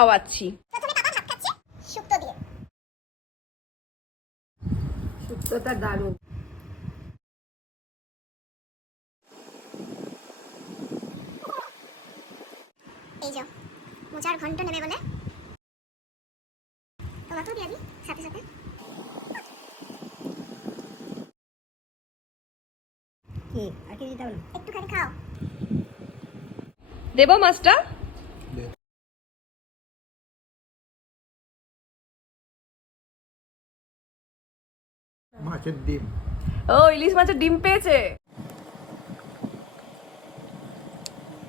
খাওয়াচ্ছি। প্রথমে বাবা ভাত খাচ্ছে শুক্তো দিয়ে। শুক্তোটা দারুণ। এই যে মোচার ঘন্ট নেবে বলে তোমাকেও দিয়ে দিই সাথে সাথে। কি আর কি দিতে হবে না? একটুখানি খাও। দেবো মাছটা? মাছের ডিম। ও ইলিশ মাছের ডিম পেয়েছে।